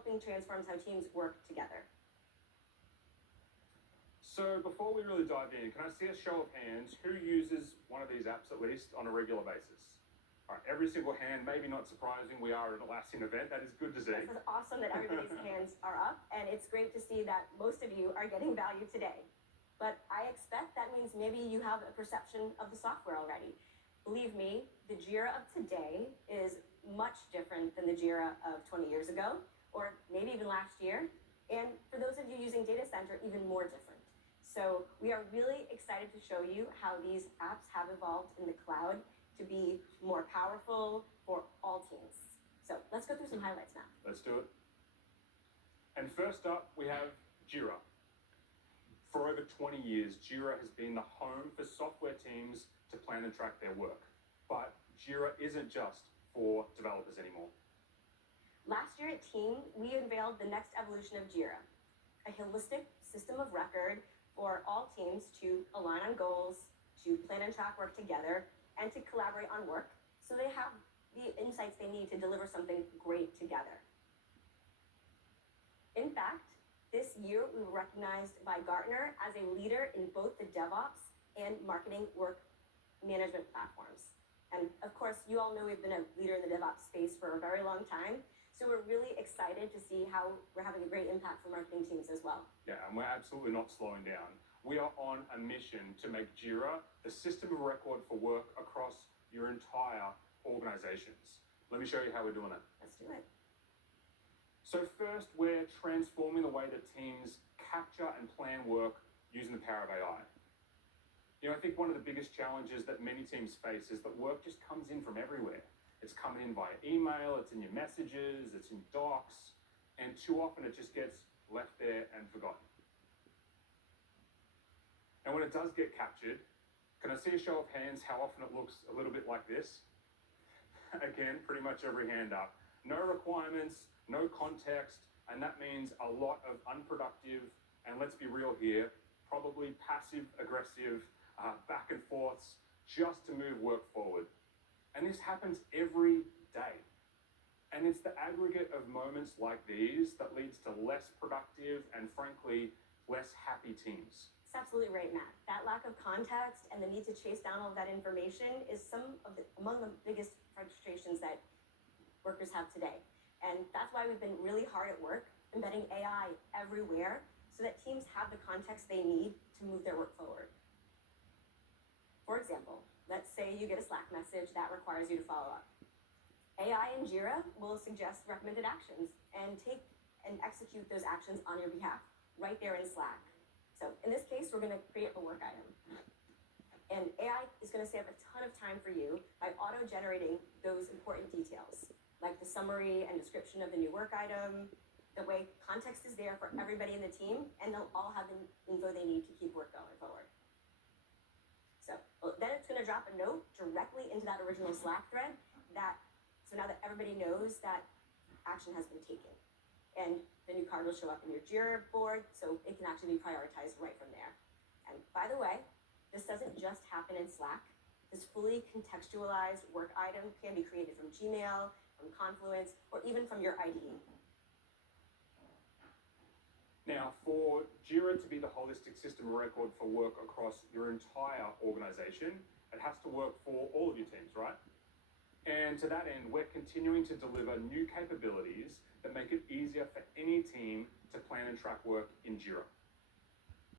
helping transform how teams work together. So before we really dive in, can I see a show of hands who uses one of these apps at least on a regular basis? All right, every single hand, maybe not surprising, we are at an Atlassian event, that is good to see. This is awesome that everybody's hands are up, and it's great to see that most of you are getting value today. But I expect that means maybe you have a perception of the software already. Believe me, the Jira of today is much different than the Jira of 20 years ago, or maybe even last year. And for those of you using Data Center, even more different. So we are really excited to show you how these apps have evolved in the cloud to be more powerful for all teams. So let's go through some highlights now. Let's do it. And first up, we have Jira. For over 20 years, Jira has been the home for software teams to plan and track their work. But Jira isn't just for developers anymore. Last year at Team, we unveiled the next evolution of Jira, a holistic system of record for all teams to align on goals, to plan and track work together, and to collaborate on work so they have the insights they need to deliver something great together. In fact, this year we were recognized by Gartner as a leader in both the DevOps and marketing work management platforms. And of course, you all know we've been a leader in the DevOps space for a very long time. So we're really excited to see how we're having a great impact for marketing teams as well. Yeah, and we're absolutely not slowing down. We are on a mission to make Jira the system of record for work across your entire organizations. Let me show you how we're doing it. Let's do it. So first, we're transforming the way that teams capture and plan work using the power of AI. I think one of the biggest challenges that many teams face is that work just comes in from everywhere. It's coming in via email, it's in your messages, it's in docs, and too often it just gets left there and forgotten. And when it does get captured, can I see a show of hands how often it looks a little bit like this? Again, pretty much every hand up. No requirements, no context, and that means a lot of unproductive, and let's be real here, probably passive-aggressive back and forths just to move work forward. And this happens every day. And it's the aggregate of moments like these that leads to less productive and frankly, less happy teams. That's absolutely right, Matt. That lack of context and the need to chase down all of that information is among the biggest frustrations that workers have today. And that's why we've been really hard at work embedding AI everywhere so that teams have the context they need to move their work forward. For example, let's say you get a Slack message that requires you to follow up. AI in Jira will suggest recommended actions and take and execute those actions on your behalf right there in Slack. So in this case, we're going to create a work item. And AI is going to save a ton of time for you by auto-generating those important details, like the summary and description of the new work item, the way context is there for everybody in the team, and they'll all have the info they need to keep work going forward. So then it's going to drop a note directly into that original Slack thread so now that everybody knows that action has been taken. And the new card will show up in your Jira board, so it can actually be prioritized right from there. And by the way, this doesn't just happen in Slack. This fully contextualized work item can be created from Gmail, from Confluence, or even from your IDE. Now, for Jira to be the holistic system of record for work across your entire organization, it has to work for all of your teams, right? And to that end, we're continuing to deliver new capabilities that make it easier for any team to plan and track work in Jira.